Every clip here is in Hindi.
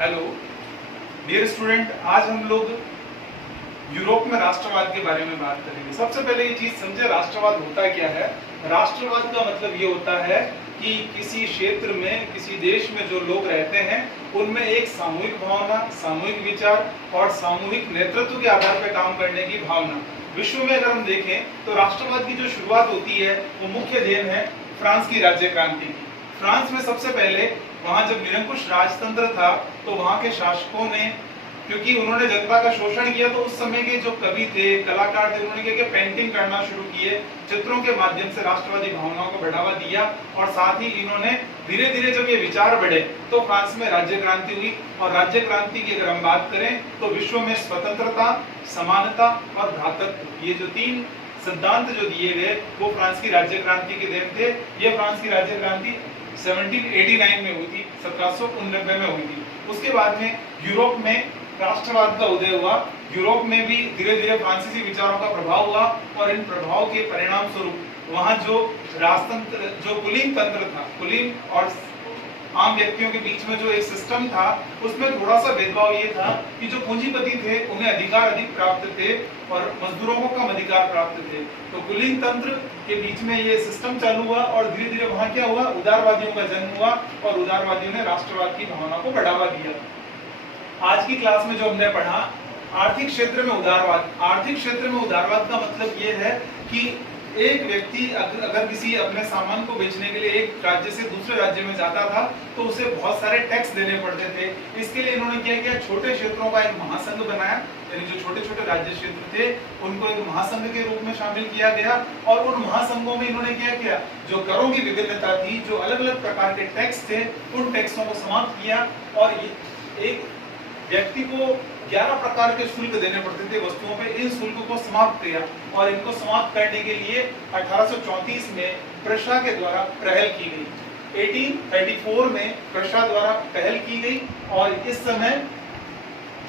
हेलो डियर स्टूडेंट, आज हम लोग यूरोप में राष्ट्रवाद के बारे में बात करेंगे। सबसे पहले ये चीज समझे, राष्ट्रवाद होता क्या है। राष्ट्रवाद का मतलब ये होता है कि किसी क्षेत्र में, किसी देश में जो लोग रहते हैं उनमें एक सामूहिक भावना, सामूहिक विचार और सामूहिक नेतृत्व के आधार पर काम करने की भावना। विश्व में अगर हम देखें तो राष्ट्रवाद की जो शुरुआत होती है वो मुख्य देन है फ्रांस की राज्य क्रांति की। फ्रांस में सबसे पहले वहां जब निरंकुश राजतंत्र था तो वहां के शासकों ने, क्योंकि उन्होंने जनता का शोषण किया, तो उस समय के जो कवि थे, कलाकार थे, उन्होंने क्या पेंटिंग करना शुरू किए, चित्रों के माध्यम से राष्ट्रवादी भावनाओं को बढ़ावा दिया। और साथ ही इन्होंने धीरे धीरे जब ये विचार बढ़े तो फ्रांस में राज्य क्रांति हुई। और राज्य क्रांति की अगर हम बात करें तो विश्व में स्वतंत्रता, समानता और भ्रातृत्व, ये जो तीन सिद्धांत जो दिए गए वो फ्रांस की राज्य क्रांति के देन थे। ये फ्रांस की राज्य क्रांति 1789 में हुई थी, 1789 में हुई थी। उसके बाद में यूरोप में राष्ट्रवाद का उदय हुआ। यूरोप में भी धीरे धीरे फ्रांसीसी विचारों का प्रभाव हुआ और इन प्रभाव के परिणाम स्वरूप वहां जो राजतंत्र, जो कुलीन तंत्र था, कुलीन और आम व्यक्तियों के बीच में जो एक सिस्टम था, उसमें थोड़ा सा भेदभाव ये था कि जो पूंजीपति थे उन्हें अधिकार अधिक प्राप्त थे और मजदूरों को कम अधिकार प्राप्त थे। तो कुलीन तंत्र के बीच में ये सिस्टम चालू हुआ और धीरे धीरे वहां क्या हुआ, उदारवादियों का जन्म हुआ और उदारवादियों ने राष्ट्रवाद की भावना को बढ़ावा दिया। आज की क्लास में जो हमने पढ़ा, आर्थिक क्षेत्र में उदारवाद। आर्थिक क्षेत्र में उदारवाद का मतलब ये है कि एक व्यक्ति अगर किसी अपने सामान को बेचने के लिए एक राज्य से दूसरे राज्य में जाता था तो उसे बहुत सारे टैक्स देने पड़ते थे। इसके लिए इन्होंने क्या किया, छोटे क्षेत्रों का एक महासंघ बनाया, यानी जो छोटे छोटे राज्य क्षेत्र थे उनको एक महासंघ के रूप में शामिल किया गया। और उन महासंघों में इन्होंने क्या किया, जो करों की विभिन्नता थी, जो अलग अलग प्रकार के टैक्स थे, उन टैक्सों को समाप्त किया। और एक व्यक्ति को 11 प्रकार के शुल्क देने पड़ते थे वस्तुओं पे, इन शुल्क को समाप्त किया। और इनको समाप्त करने के लिए 1834 में प्रशा के द्वारा पहल की गई। 1834 में प्रशा द्वारा पहल की गई और इस समय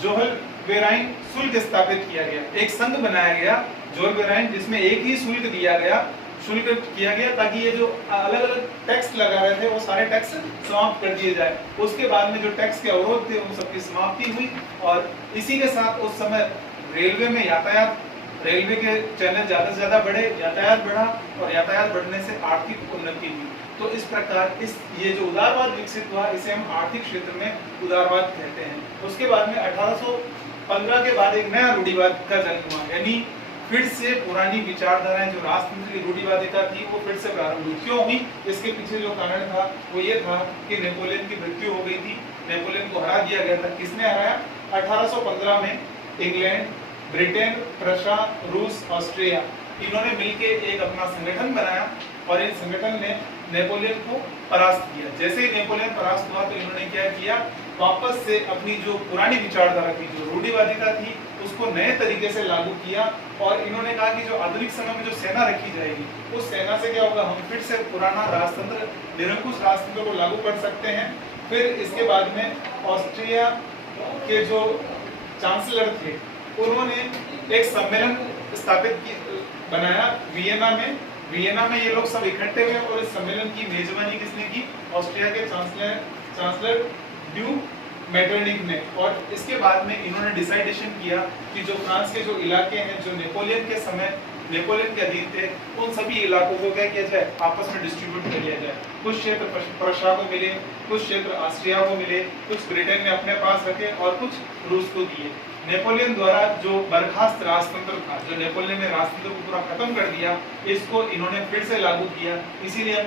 जोहल-वेराइन शुल्क स्थापित किया गया, एक संघ बनाया गया जोहल-वेराइन, जिसमें एक ही शुल्क दिया गया, शुल्क किया गया ताकि ये जो अलग अलग टैक्स लगा रहे थे वो सारे टैक्स समाप्त कर दिए जाए। उसके बाद में जो टैक्स के अवरोध थे उन सबकी समाप्ति हुई। और इसी के साथ उस समय रेलवे में यातायात, रेलवे के चैनल ज्यादा से ज्यादा बढ़े, यातायात बढ़ा और यातायात बढ़ने से आर्थिक उन्नति हुई। तो इस प्रकार ये जो उदारवाद विकसित हुआ, इसे हम आर्थिक क्षेत्र में उदारवाद कहते हैं। उसके बाद में 1815 के बाद एक नया रूढ़िवाद का जन्म हुआ, यानी फिर से पुरानी विचारधाराएं, जो राजतंत्र की रूढ़िवादिता थी, वो फिर से प्रारंभ हुई। क्यों हुई? इसके पीछे जो कारण था वो ये था कि नेपोलियन की मृत्यु हो गई थी, नेपोलियन को हरा दिया गया था। किसने हराया? 1815 में इंग्लैंड, ब्रिटेन, प्रशा, रूस, ऑस्ट्रिया, इन्होंने मिलकर एक अपना संगठन बनाया और इन संगठन ने नेपोलियन को परास्त किया। जैसे ही नेपोलियन परास्त हुआ तो इन्होंने क्या किया, वापस से अपनी जो पुरानी विचारधारा थी, जो रूढ़िवादिता थी, उसको नए तरीके से लागू किया। और इन्होंने कहा कि जो आधुनिक समय में जो सेना रखी जाएगी उस सेना से क्या होगा, हम फिर से पुराना राजतंत्र, निरंकुश राजतंत्र को लागू कर सकते हैं। फिर इसके बाद में ऑस्ट्रिया के जो चांसलर थे उन्होंने एक सम्मेलन बनाया वियना में ये लोग सब इकट्ठे हुए और इस सम्मेलन की मेजबानी किसने की? ऑस्ट्रिया के चांसलर ड्यूक मेटरनिख ने। और इसके बाद में इन्होंने डिसाइडेशन किया कि जो फ्रांस के जो इलाके हैं, जो नेपोलियन के समय नेपोलियन के अधीन थे, उन सभी इलाकों को क्या किया जाए, आपस में डिस्ट्रीब्यूट कर लिया जाए। कुछ क्षेत्र प्रशा को मिले, कुछ क्षेत्र ऑस्ट्रिया को मिले, कुछ ब्रिटेन ने अपने पास रखे और कुछ रूस को दिए। नेपोलियन द्वारा जो बर्खास्त राजतंत्र था, जो नेपोलियन ने राजतंत्र को पूरा खत्म कर दिया, इसको इन्होंने फिर से लागू किया। इसीलिए हम